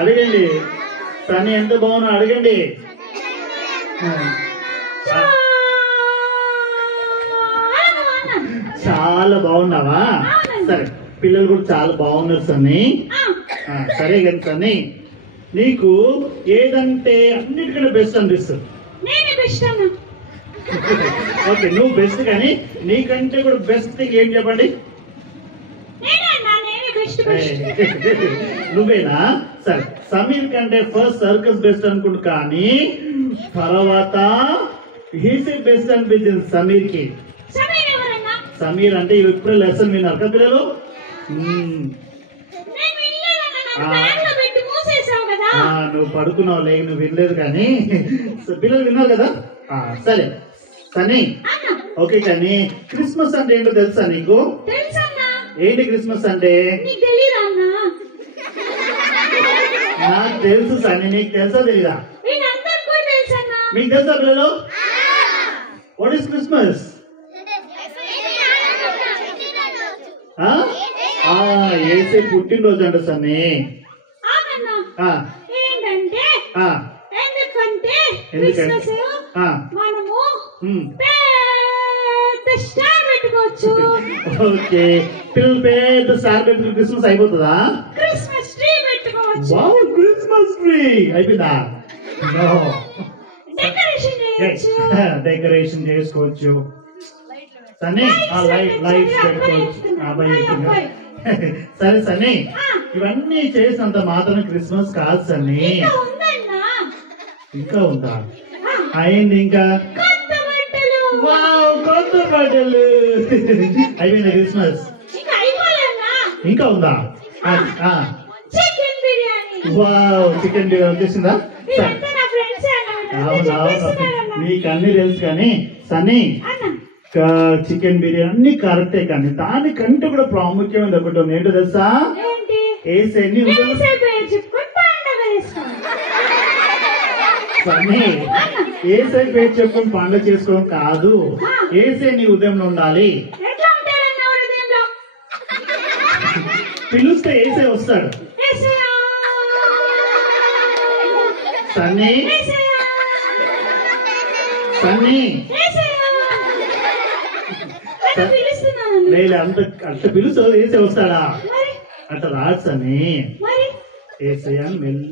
అడగండి సన్నీ ఎంత బాగున్నా అడగండి. చాలా బాగున్నావా? సరే పిల్లలు కూడా చాలా బాగున్నారు సన్నీ. సరే కానీ సన్నీ నీకు ఏదంటే అన్నిటికంటే బెస్ట్ అనిపిస్తుంది? ఓకే నువ్వు బెస్ట్ కానీ నీకంటే కూడా బెస్ట్ థింగ్ ఏం చెప్పండి? నువ్వేనా? సరే సమీర్ కంటే ఫస్ట్ సర్కస్ బెస్ట్ అనుకుంటు కానీ తర్వాత హీసీ బెస్ట్ అనిపించింది సమీర్ కి. సమీర్ అంటే ఇప్పుడే లెసన్ విన్నారు కదా పిల్లలు? నువ్వు పడుకున్నావు లేక నువ్వు వినలేదు కానీ పిల్లలు విన్నారు కదా. సరే సనీ ఓకే కానీ క్రిస్మస్ అంటే ఏంటో తెలుసా నీకు? ఏంటి క్రిస్మస్ అంటే? నాకు తెలుసు సన్నీ, నీకు తెలుసా తెలీదా? మీకు తెలుసా పిల్లలు? What is Christmas? ఏసే పుట్టినరోజు అంట సన్నీ. ఓకే పిల్లలు పెద్ద స్టార్ పెట్టుకుని క్రిస్మస్ అయిపోతుందా? క్రిస్మస్ ట్రీ అయిపోయిందా? డెకరేషన్ చేసుకోవచ్చు సన్నీ, లైట్స్ పెట్టుకోవచ్చు. సరే సన్నీ ఇవన్నీ చేసినంత మాత్రం క్రిస్మస్ కాదు సన్నీ. ఇంకా ఉందా? అయింది ఇంకా కొత్త బట్టలు అయిపోయింది క్రిస్మస్. ఇంకా ఉందా? వావ్ చికెన్ బిర్యానీ వచ్చేసిందా? నీకు అన్ని తెలుసు కానీ సన్నీ చికెన్ బిర్యానీ అన్ని కరెక్టే కానీ దానికంటే కూడా ప్రాముఖ్యమైనది ఒకటి ఉంది. ఏంటో తెలుసా? ఏసైని సన్నీ ఏసై పేరు చెప్పుకొని పండుగ చేసుకోవడం కాదు, ఏసై నీ ఉదయంలో ఉండాలి. పిలుస్తే ఏసై వస్తాడు. సన్నీ సన్నీ లేదు అంత అంత పిలుసు ఏసై వస్తాడా? అట్లా రాదు సన్నీ. ఏసై అని మెల్లి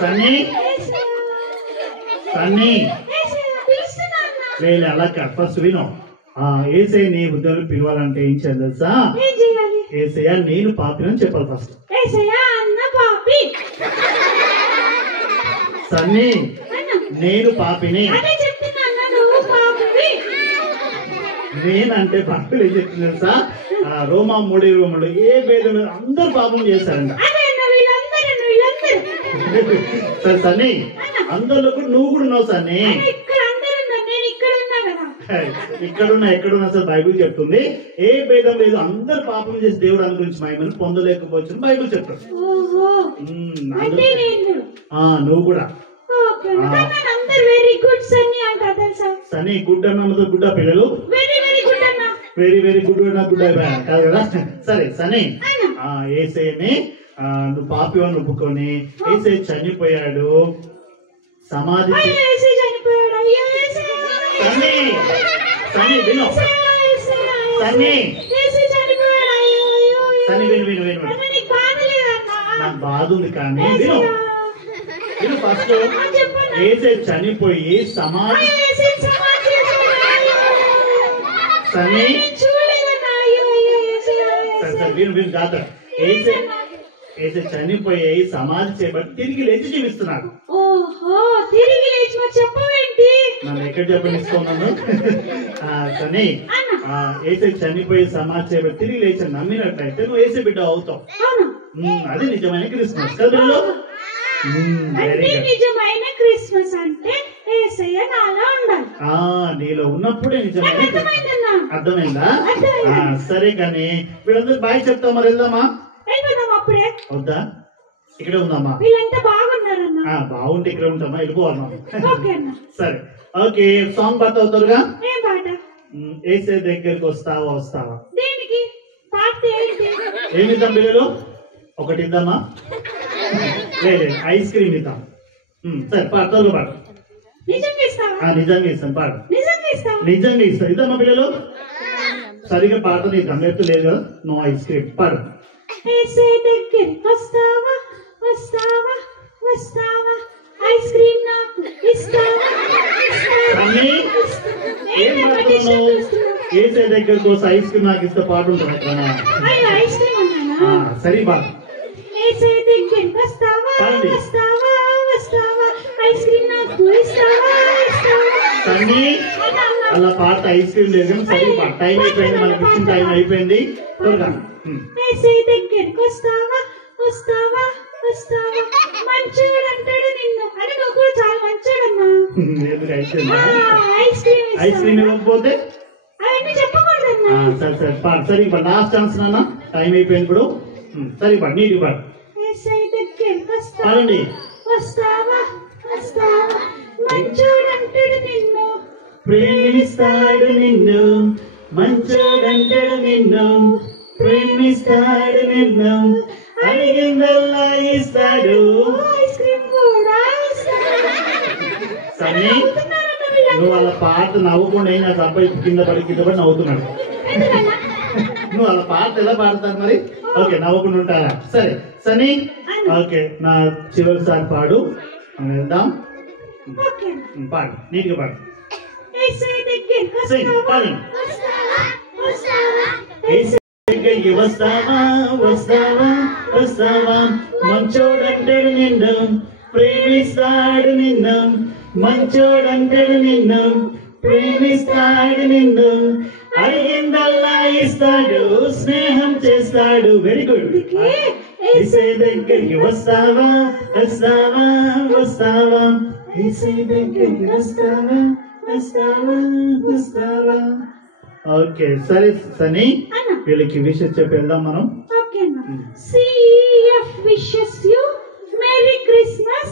సన్నీ సన్నీ లేదు అలా కాదు. ఫస్ట్ విను. ఏసై నీ ఉద్యోగులు పిలవాలంటే ఏం చేయాలి తెలుసా? ఏసయ్య నేను పాపిని చెప్పాలి ఫస్ట్. సన్నీ నేను పాపిని. నేనంటే పాపిలు ఏం చెప్తుంది తెలుసా? రోమా 3:23 ఏ భేదం అందరు పాపం చేశారంట. సరే సన్నీ అందరిలో కూడా నువ్వు కూడా ఉన్నావు సన్నీ. ఇక్కడున్నా ఎక్కడున్నా సార్ బైబిల్ చెప్తుంది ఏ భేదం లేదు, అందరు పాపం చేసి దేవుడు అనుగురించి మహిమను పొందలేకపోవచ్చు బైబిల్ చెప్తాడు. నువ్వు కూడా సన్నీ గుడ్ అన్నతో గుడ్డ పిల్లలు వెరీ వెరీ గుడ్ గుడ్ అయిపోయాను కాదు కదా. సరే సన్నీ ఏసైని నువ్వు పాపి అని ఒప్పుకొని ఏసై చనిపోయాడు సమాధి. సన్నీ సన్నీ విను సన్నీ సన్నీ విను విను విను నాకు బాధ ఉంది కానీ విను విను. ఫస్ట్ ఏసై చనిపోయి సమాధి సన్నీ విను విను జాత ఏసై చనిపోయి సమాధి చేయబట్టి తిరిగి లేచి జీవిస్తున్నాడు. నన్ను ఎక్కడ చెప్పనిస్తున్నాను సన్నీ ఏసై చనిపోయి సమాధి చేయబట్టి తిరిగి లేచి నమ్మినట్లయితే నువ్వు ఏసై బిడ్డ అవుతావు. అది నిజమైన క్రిస్మస్ కదా. నిజమైన క్రిస్మస్ అంటే యేసయ్య నాలో ఉండాలి. నీలో ఉన్నప్పుడే నిజమైన అర్థమైందా? సరే కానీ వీళ్ళందరూ బాయ్ చెప్తాం మరి వెళ్దామా? అప్పుడే వద్దా ఇక్కడే ఉందామా? వీళ్ళంతా బాగున్నారన్నా. బాగుంటే ఇక్కడ ఉంటామా? వెళ్ళిపోవాలమ్మా. సరే ఓకే సాంగ్ పాట అవుతారుగా. ఏం పాట? ఏసే దగ్గరికి వస్తావా? దేనికి? ఏమి ఇద్దాం పిల్లలు? ఒకటి ఇద్దామా? లేదు, ఐస్ క్రీమ్ ఇద్దాం. సరే పాడు, త్వరగా పాడు. నిజంగా ఇస్తావా? నిజంగా ఇస్తాను, పాడు. నిజంగా ఇస్తావా? నిజంగా ఇస్తాను. ఇద్దామా పిల్లలు? సరిగా పాటలు ఇద్దాం, ఎత్తు లేదు కదా. నో ఐస్ క్రీమ్, పాడు. యేసయ్య దగ్గరికి వస్తావా వస్తావా వస్తావా ఐస్ క్రీమ్ నాకు ఇస్తావా అన్నీ ఏం మాట్లాడుతున్నావు? ఏసే దగ్గరకు వస్తే ఐస్ క్రీమ్ నాకు ఇస్తే పాట ఉంటుంది అక్కడ. ఐస్ క్రీమ్ అన్నానా? సరే పాడు. యేసయ్య దగ్గరికి వస్తావా వస్తావా వస్తావా ఐస్ క్రీమ్ నాకు ఇస్తావా ఇస్తావా కానీ అలా పాట ఐస్ క్రీమ్ లేదు కానీ సరే పాట. టైం అయిపోయింది, మనకి ఇచ్చిన టైం అయిపోయింది. త్వరగా. యేసయ్య దగ్గరికి వస్తావా వస్తావా వస్తావా మంచోడు అంటాడు నిన్ను అని. నువ్వు కూడా చాలా మంచోడమ్మా. ఎందుకు ice cream? Ice cream ice cream ఇవ్వకపోతే అవన్నీ చెప్పకూడదన్నా. సరే సరే పాడు. సరే పాడు. లాస్ట్ ఛాన్స్ నాన్న, టైం అయిపోయింది ఇప్పుడు. సరే పాడు, నీటి పాడు. యేసయ్య దగ్గరికి వస్తావా పాడండి. వస్తావా వస్తావా మంచోడు అంటాడు నిన్ను ప్రేమిస్తాడు నిన్ను, మంచోడంటాడు నిన్ను, ప్రేమిస్తాడు నిన్ను, అడిగిందల్లా ఇస్తాడు. ఐస్ క్రీమ్ కూడా ఇస్తాడు. సన్నీ నువ్వు అలా పాట నవ్వకుండా నాకు అబ్బాయి కింద పడి నవ్వుతున్నాడు. ఎందుకన్నా? నువ్వు అలా పాట ఎలా పాడతారు మరి? ఓకే, నవ్వకుండా ఉంటారా? సరే సన్నీ, ఓకే నా చివరిసారి పాడు, మనం వెళ్దాం. ఓకే. పాడు, నీట్గా పాడు. యేసయ్య దగ్గరికి Sing, వస్తావా పాడు. వస్తావా వస్తావా యేసయ్య దగ్గరికి వస్తావా వస్తావా వస్తావా మంచోడంటాడు నిన్ను, ప్రేమిస్తాడు నిన్ను, మంచోడంటాడు నిన్ను, ప్రేమిస్తాడు నిన్ను, అడిగిందల్లా ఇస్తాడు, స్నేహం చేస్తాడు. Very good. యేసయ్య దగ్గరికి వస్తావా వస్తావా వస్తావా యేసయ్య దగ్గరికి వస్తావా వస్తావా వస్తావా. ఓకే సరే సనీ, వీళ్ళకి విషయం చెప్పి వెళ్దాం మనం. Okay. CF wishes you Merry Christmas